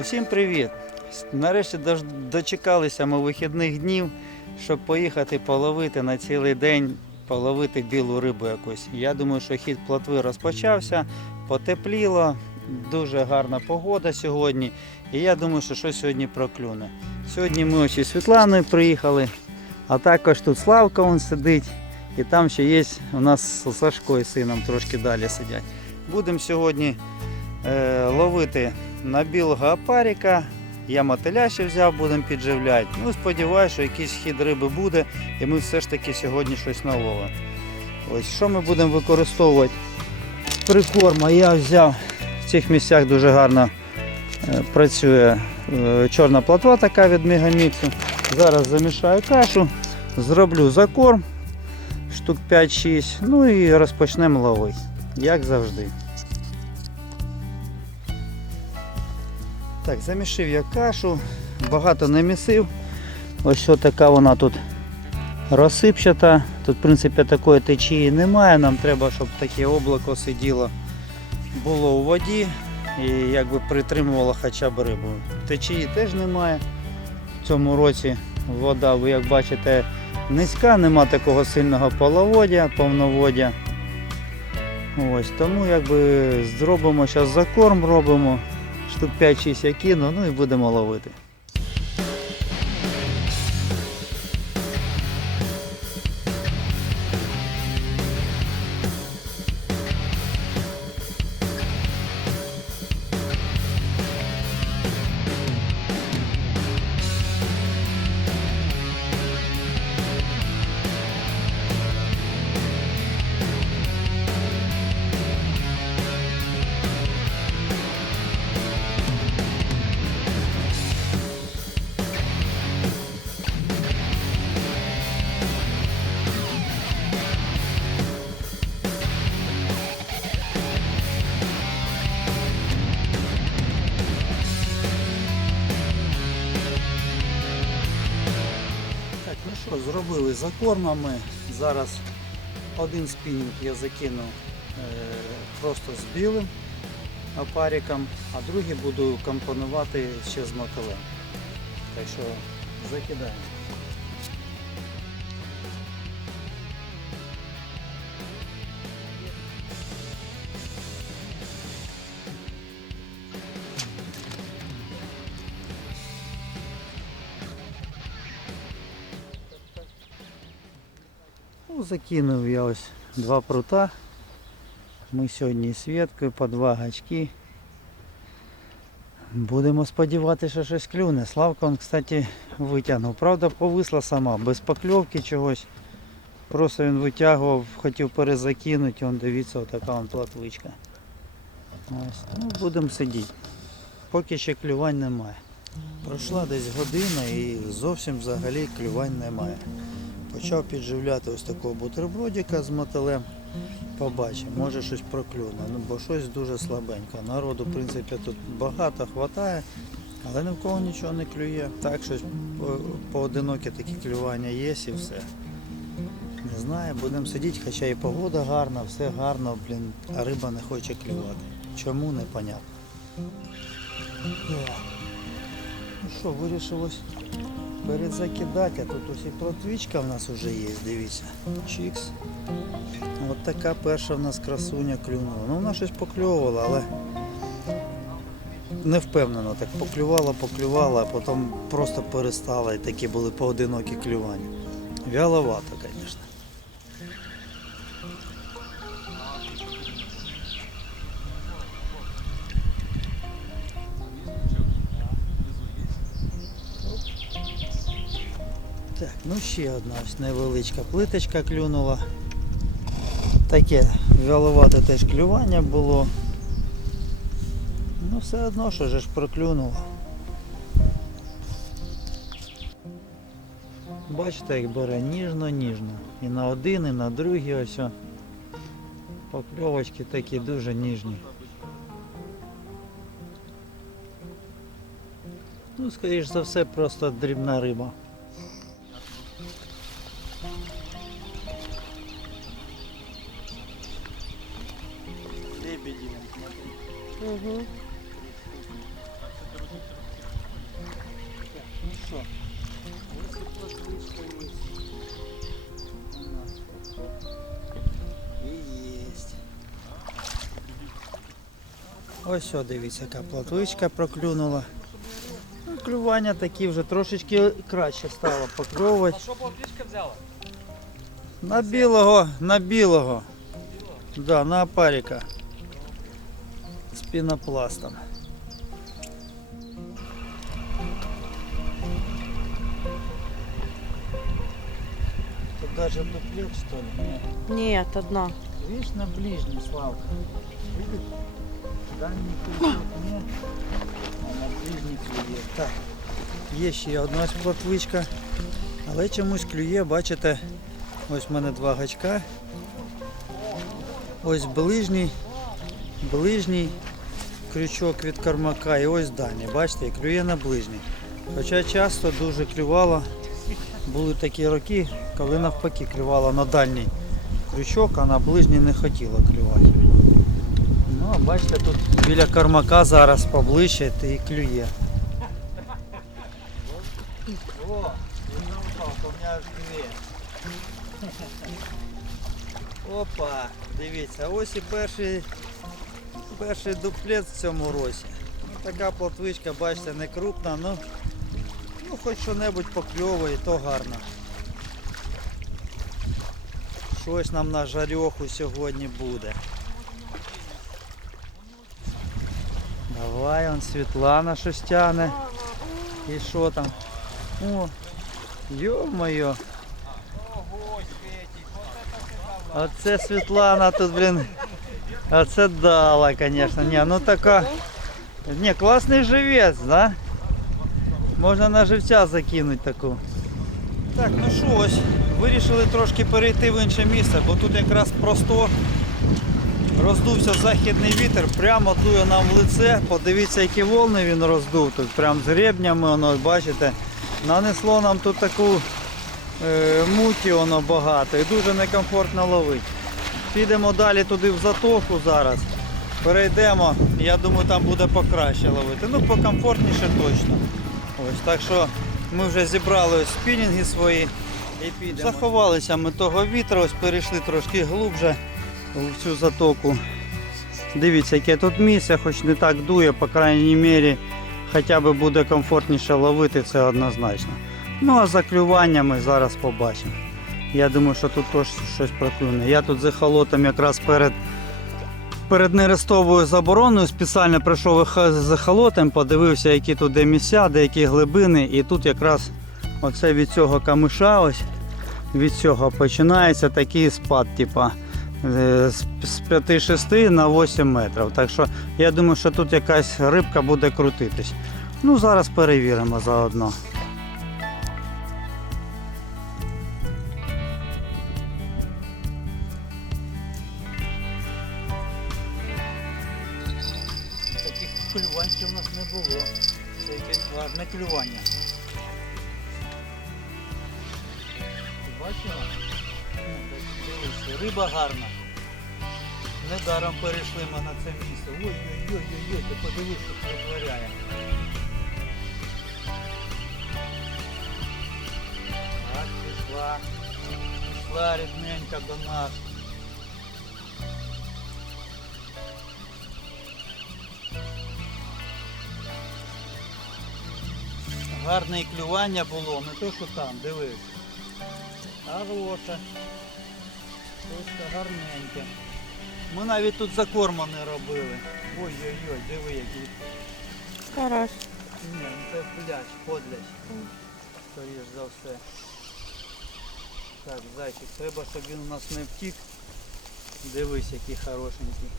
Усім привіт! Нарешті дочекалися ми вихідних днів, щоб поїхати половити на цілий день, половити білу рибу якусь. Я думаю, що хід плотви розпочався, потепліло, дуже гарна погода сьогодні. І я думаю, що щось сьогодні проклюне. Сьогодні ми ось із Світланою приїхали, а також тут Славка он сидить. І там ще є у нас Сашко і сином трошки далі сидять. Будемо сьогодні е, ловити на білого опаріка. Я мотиля ще взяв, будемо підживляти. Ну, сподіваюся, що якийсь хід риби буде, і ми все ж таки сьогодні щось наловимо. Ось що ми будемо використовувати прикорма. Я взяв в цих місцях дуже гарно е, працює е, чорна платва така від мегаміксу. Зараз замішаю кашу, зроблю закорм штук 5-6, ну і розпочнемо ловити, як завжди. Так, замішив я кашу, багато не місив. Ось така вона тут розсипчата. Тут, в принципі, такої течії немає. Нам треба, щоб таке облако сиділо, було у воді і якби притримувало хоча б рибу. Течії теж немає. В цьому році вода, ви як бачите, низька, нема такого сильного половодя, повноводя. Ось, тому якби зробимо зараз закорм, робимо штук 5-6 я кину, ну і будемо ловити. Зробили за кормами. Зараз один спінінг я закину е, просто з білим опариком, а другий буду компонувати ще з мотилем. Так що закидаємо. Ну, закинув я ось два прута. Ми сьогодні з Свєткою по два гачки. Будемо сподіватися, що щось клюне. Славка, он, кстати, витягнув. Правда, повисла сама, без покльовки чогось. Просто він витягував, хотів перезакинути, он дивіться, отака он платвичка. Ось. Ну, будемо сидіти. Поки ще клювань немає. Пройшла десь година і зовсім взагалі клювань немає. Почав підживляти ось такого бутербродика з мотилем. Побачимо, може щось проклюне, ну бо щось дуже слабенько. Народу, в принципі, тут багато хватає, але ні в кого нічого не клює. Так, щось поодинокі такі клювання є і все. Не знаю, будемо сидіти, хоча і погода гарна, все гарно, блін, а риба не хоче клювати. Чому, непонятно. Ну що, вирішилось перезакидати, а тут ось і плотвичка в нас вже є, дивіться. Чікс. От така перша в нас красуня клюнула. Ну вона щось покльовувала, але не впевнено так поклювала, поклювала, а потім просто перестала і такі були поодинокі клювання. Вяловато, звісно. Ну ще одна ось невеличка плиточка клюнула. Таке вяловате теж клювання було. Ну все одно, що ж проклюнуло. Бачите, як бере ніжно-ніжно. І на один, і на другий ось. Покльовочки такі дуже ніжні. Ну, скоріш за все, просто дрібна риба. Угу. Ось о, дивіться, яка платвичка проклюнула. Ну, клювання такі вже трошечки краще стало покльовувати. А що платвичка взяла? На білого, на білого. На білого? Да, на опарика. З пінопластом. Тут даже дуплет, что ли? Нет. Нет, одна. Видишь, на ближней, Славка. Видишь? Дальний клюет, нет. А на ближній клює. Так. Є ще одна плотвичка. Але чомусь клює, бачите, ось в мене два гачка. Ось ближній, ближній крючок від кормака і ось дальній. Бачите, клює на ближній. Хоча часто дуже клювало. Були такі роки, коли навпаки клювало на дальній крючок, а на ближній не хотіло клювати. Ну, а бачите, тут біля кормака зараз поближче і клює. О, він упав, мене аж дві. Опа, дивіться, ось і перший, перший дуплет в цьому році. Ну, така плотвичка, бачите, не крупна, ну, ну хоч що-небудь покльовує, то гарно. Щось нам на жарьоху сьогодні буде. Давай, он Світлана щось тягне. І що там? О, йо-моє. Оце Світлана тут, блін. Оце дала, звісно. Ні, ну така. Ні, класний живець, да? Можна на живця закинути таку. Так, ну що ось, вирішили трошки перейти в інше місце, бо тут якраз просто роздувся західний вітер, прямо дує нам в лице. Подивіться, які волни він роздув тут, прям з гребнями, воно, бачите, нанесло нам тут таку е, муті воно багато і дуже некомфортно ловити. Підемо далі туди в затоку зараз. Перейдемо, я думаю, там буде покраще ловити. Ну, покомфортніше точно. Ось, так що ми вже зібрали ось спінінги свої і підемо. Заховалися ми того вітру, ось перейшли трошки глубже в цю затоку. Дивіться, яке тут місце, хоч не так дує, по крайній мірі, хоча б буде комфортніше ловити, це однозначно. Ну а за клюваннями зараз побачимо. Я думаю, що тут теж щось проклюне. Я тут з ехолотом якраз перед, перед нерестовою забороною спеціально прийшов ех- з подивився, які тут де місця, деякі глибини. І тут якраз оце від цього камиша, ось від цього починається такий спад, типа е, з 5-6 на 8 метрів. Так що я думаю, що тут якась рибка буде крутитись. Ну, зараз перевіримо заодно. Недаром перейшли ми на це місце. Ой-ой-ой-ой, ти подивись, що це. Так, пішла. Пішла рідненька до нас. Гарне і клювання було, не то що там, дивись. Хороше. Просто гарненьке. Ми навіть тут закорму не робили. Ой-ой-ой, диви який. Карась. Ні, ну це пляж, подляч. Скоріш за все. Так, зайчик, треба, щоб він у нас не втік. Дивись, який хорошенький.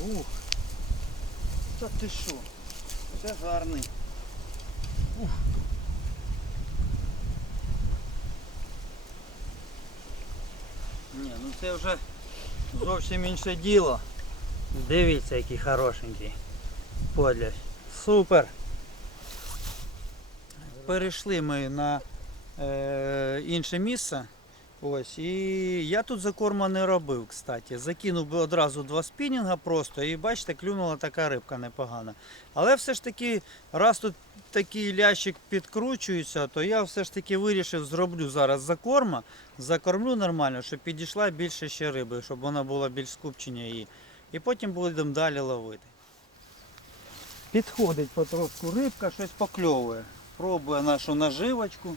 Ух. Та ти що? Це гарний. Ух. Ні, ну це вже зовсім інше діло. Дивіться, який хорошенький. Подляч. Супер. Перейшли ми на е, інше місце. Ось, і я тут закорма не робив, кстати. Закинув би одразу два спінінга просто і бачите, клюнула така рибка непогана. Але все ж таки, раз тут такий лящик підкручується, то я все ж таки вирішив, зроблю зараз закорма, закормлю нормально, щоб підійшла більше ще риби, щоб вона була більш скупчення її. І потім будемо далі ловити. Підходить потрошку рибка, щось покльовує. Пробує нашу наживочку.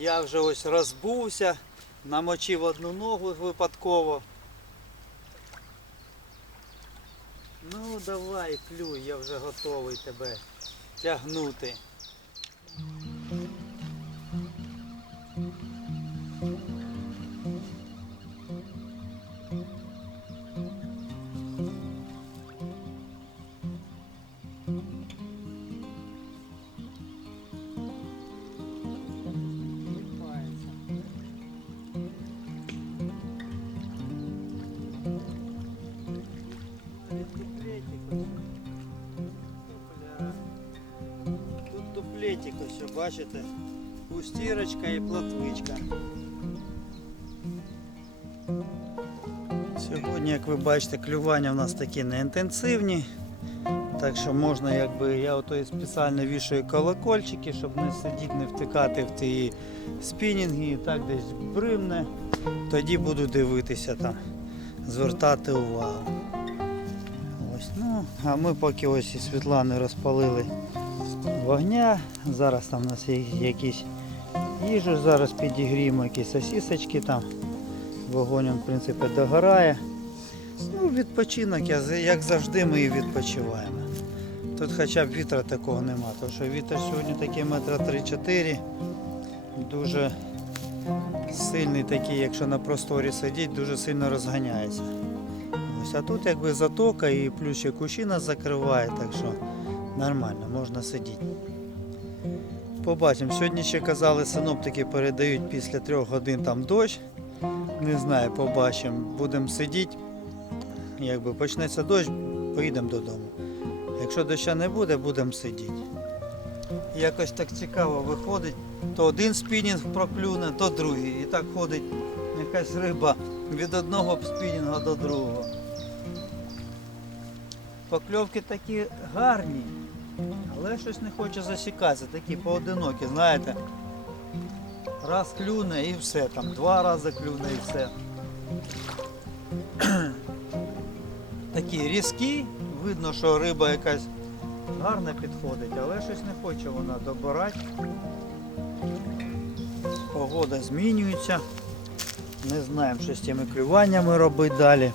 Я вже ось розбувся, намочив одну ногу випадково. Ну давай, клюй, я вже готовий тебе тягнути. Дуплетик бачите? Пустірочка і платвичка. Сьогодні, як ви бачите, клювання в нас такі не інтенсивні. Так що можна, якби я ото спеціально вішаю колокольчики, щоб не сидіти, не втикати в ті спінінги, і так десь бримне. Тоді буду дивитися там, звертати увагу. Ось, ну, а ми поки ось із Світлани розпалили вогня. Зараз там у нас є якісь їжу, зараз підігріємо якісь сосісочки там. Вогонь, в принципі, догорає. Ну, відпочинок, як завжди, ми і відпочиваємо. Тут хоча б вітра такого нема, тому що вітер сьогодні такий метра 3-4. Дуже сильний такий, якщо на просторі сидіть, дуже сильно розганяється. Ось, а тут якби затока і плюс ще кущі нас закриває, так що нормально, можна сидіти. Побачимо. Сьогодні ще казали, синоптики передають після трьох годин там дощ. Не знаю, побачимо. Будемо сидіти. Якби почнеться дощ, поїдемо додому. Якщо доща не буде, будемо сидіти. Якось так цікаво виходить. То один спінінг проклюне, то другий. І так ходить якась риба від одного спінінга до другого. Покльовки такі гарні, але щось не хоче засікатися, такі поодинокі, знаєте. Раз клюне і все, там два рази клюне і все. Такі різкі, видно, що риба якась гарно підходить, але щось не хоче вона добирати. Погода змінюється. Не знаємо, що з цими клюваннями робити далі.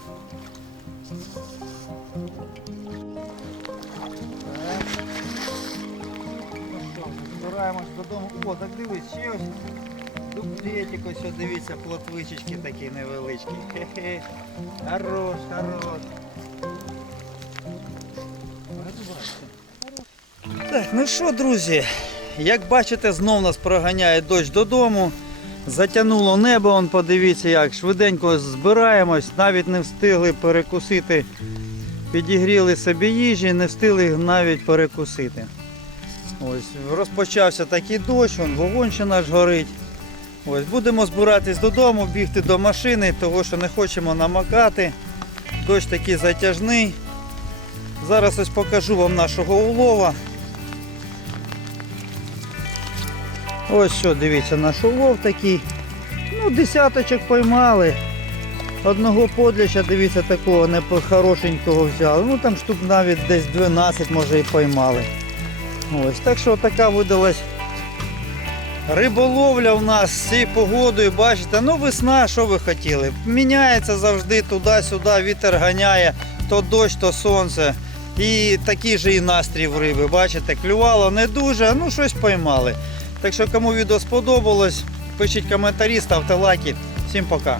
О, так дивись, ще ось дуплетик, ось дивіться, плотвичечки такі невеличкі. Хе-хе. Хорош, хорош. Так, ну що, друзі, як бачите, знов нас проганяє дощ додому. Затягнуло небо, он подивіться як. Швиденько збираємось, навіть не встигли перекусити. Підігріли собі їжі, не встигли навіть перекусити. Ось, розпочався такий дощ, он, вогонь ще наш горить. Ось, будемо збиратись додому, бігти до машини, того що не хочемо намокати. Дощ такий затяжний. Зараз ось покажу вам нашого улова. Ось що, дивіться, наш улов такий. Ну, десяточок поймали. Одного подляча, дивіться, такого не хорошенького взяли. Ну там штук навіть десь 12 може і поймали. Ось, так що така видалась риболовля в нас з цією погодою, бачите, ну весна, що ви хотіли. Міняється завжди туди-сюди, вітер ганяє, то дощ, то сонце. І такий же і настрій в риби, бачите, клювало не дуже, ну щось поймали. Так що кому відео сподобалось, пишіть коментарі, ставте лайки. Всім пока.